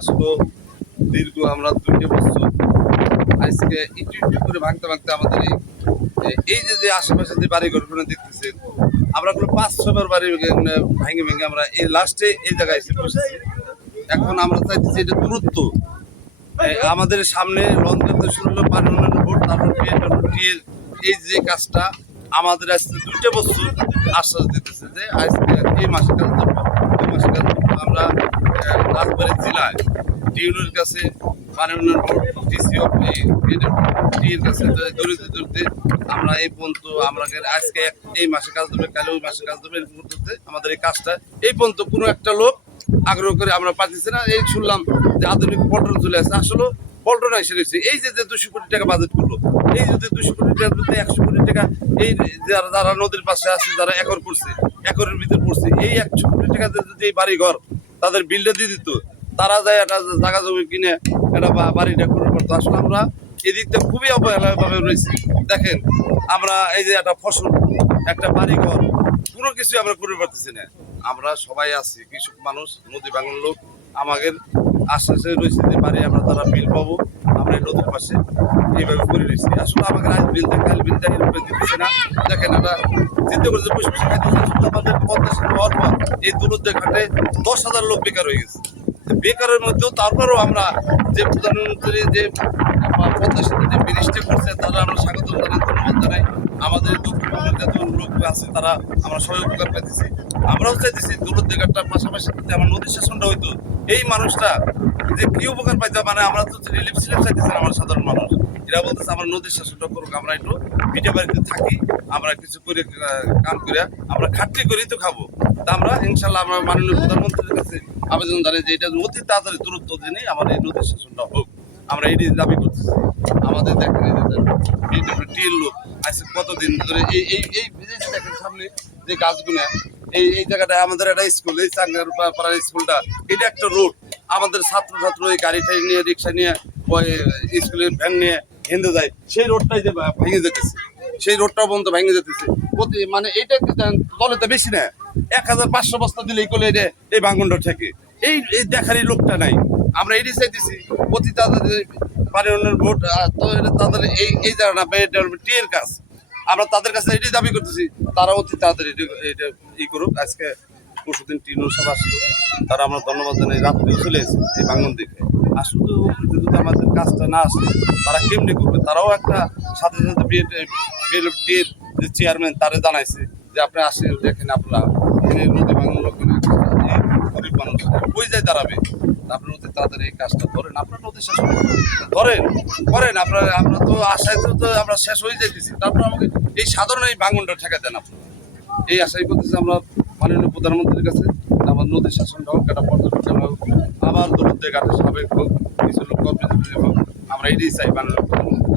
আসলে দীর্ঘ আমরা 2 বছর আজকে একটু একটু করে ভাঙতে ভাঙতে আমাদের এই যে আশেপাশে যে বাড়িঘরগুলো দেখতেছেন, আমরা কোনো 5-6 বাড়ি ভেঙে ভেঙে আমরা এই লাস্টে এই জায়গায় এসে বসেছি। এখন আমরা চাইতেছি এটা দূরত্ব আমাদের সামনে লঞ্চ করতে শুরু হলো পানি উন্নয়ন বোর্ড, তারপর PWD এর এই যে কাজটা আমাদের আজকে 2 বছর আশ্বাস দিতেছে যে আজকে এই মাসে কাজ করবো, ওই মাসে কাজ করবো। আমরা রাজবাড়ী জেলায় ডিউনের কাছে পানি উন্নয়ন বোর্ড ডিসি অফ এর কাছে দৌড়িতে দৌড়িতে আমরা এই পর্যন্ত আমরা আজকে এই মাসে কাজ দেবে, কালে ওই মাসে কাজ দেবে, এরকম করতে আমাদের এই কাজটা এই পর্যন্ত কোনো একটা লোক আগ্রহ করে আমরা পাচ্ছি না। এই শুনলাম যে আধুনিক পল্টন চলে আসছে, আসলে পল্টন এসে রয়েছে। এই যে 200 কোটি টাকা বাজেট করলো, এই যদি 200 কোটি টাকার মধ্যে 100 কোটি টাকা এই যারা নদীর পাশে আছে, যারা একর করছে, একরের ভিতরে পড়ছে, এই 100 কোটি টাকা যদি এই বাড়ি ঘর তাদের বিলটা দিয়ে দিত, তারা যায় একটা জায়গা জমি কিনে একটা বাড়িটা করে করতো। আসলে আমরা এদিকটা খুবই অবহেলাভাবে রয়েছি। দেখেন আমরা এই যে একটা ফসল, একটা বাড়ি ঘর, কোনো কিছু আমরা করে পারতেছি না। আমরা সবাই আছি কৃষক মানুষ, নদী ভাঙন লোক, আমাদের আশ্বাসে রয়েছে যে বাড়ি আমরা তারা বিল পাবো, আমরা এই নদীর পাশে এইভাবে করে রয়েছি। আসলে আমাদের আজ বিল দেয়, কাল বিল দেয়, এরপরে দিতেছে না। দেখেন আমরা চিন্তা করে যে বসে বসে খাইতেছি। আসলে আমাদের 50 হওয়ার পর এই দূরত্বে ঘাটে 10,000 লোক বেকার হয়ে গেছে। বেকারের মধ্যেও তারপরেও আমরা যে প্রধানমন্ত্রী যে পদ্মা সেতু যে ব্রিজটা করছে, তারা আমরা স্বাগত জানাই, ধন্যবাদ জানাই। আমাদের দক্ষিণবঙ্গের যত লোক আছে তারা আমরা সবাই উপকার পেতেছি। আমরাও চাইতেছি দূরত্ব ঘাটটার পাশাপাশি যদি আমার নদী শাসনটা হইতো, এই মানুষটা যে কি উপকার পাইতো, মানে আমরা তো রিলিফ সিলিফ চাইতেছি না। আমার সাধারণ মানুষ এরা বলতেছে আমার নদীর শাসনটা করুক, আমরা একটু ভিটে বাড়িতে থাকি, আমরা কিছু করে কাম করে আমরা খাটনি করেই তো খাবো। তা আমরা ইনশাল্লাহ আমরা মাননীয় প্রধানমন্ত্রীর কাছে আবেদন জানাই যে এটা অতি তাড়াতাড়ি দূরত্ব দিনে আমার এই নদীর শাসনটা হোক, আমরা এটি দাবি করতেছি। আমাদের দেখেন টিএর লোক আজকে কতদিন ধরে এই এই এই দেখেন সামনে যে গাছগুলো, এই জায়গাটায় আমাদের একটা স্কুল, এই চাঙ্গার পাড়ার স্কুলটা, এটা একটা রোড। আমাদের ছাত্র এই গাড়ি টাড়ি নিয়ে, রিক্সা নিয়ে, ওই স্কুলের ভ্যান নিয়ে হেঁদে যায়, সেই রোডটাই যে ভেঙে যেতেছে, সেই রোডটাও পর্যন্ত ভেঙে যেতেছে। মানে এইটা দলে তো বেশি না, 1500 বস্তা দিলেই করলে এই ভাঙনটা থেকে এই দেখারই লোকটা নাই। আমরা এটি চাইতেছি অতি তাড়াতাড়ি পানি উন্নয়ন বোর্ড তাদের এই জায়গাটা টিএর কাজ, আমরা তাদের কাছে এটাই দাবি করতেছি, তারা অতি তাড়াতাড়ি এটা করুক। আজকে পরশুদিন টিএনও সব আসলো, তারা আমরা ধন্যবাদ জানাই, রাত্রেও চলে এসেছে এই ভাঙন দেখে। আর শুধু যদি আমাদের কাজটা না আসে তারা কেমনি করবে, তারাও একটা সাথে সাথে টিএর যে চেয়ারম্যান তারা জানাইছে যে আপনি আসেন, দেখেন আপনারা নদী ভাঙন লোকের গরিব মানুষ কই যায় দাঁড়াবে, আপনার অতি তাড়াতাড়ি এই কাজটা ধরেন, আপনার নদী শাসন ধরেন করেন। আমরা তো আশায় তো আমরা শেষ হয়ে যাইতেছি, তারপর আমাকে এই সাধারণ এই ভাঙনটা ঠেকা দেন আপনার, এই আশাই করতেছি আমরা মাননীয় প্রধানমন্ত্রীর কাছে। আমার নদীর শাসনটা হোক, একটা পর্যটন হোক, আবার দূরত্বে ঘাটে সাবেক হোক, কিছু লোক হোক, আমরা এটাই চাই মাননীয় প্রধানমন্ত্রী।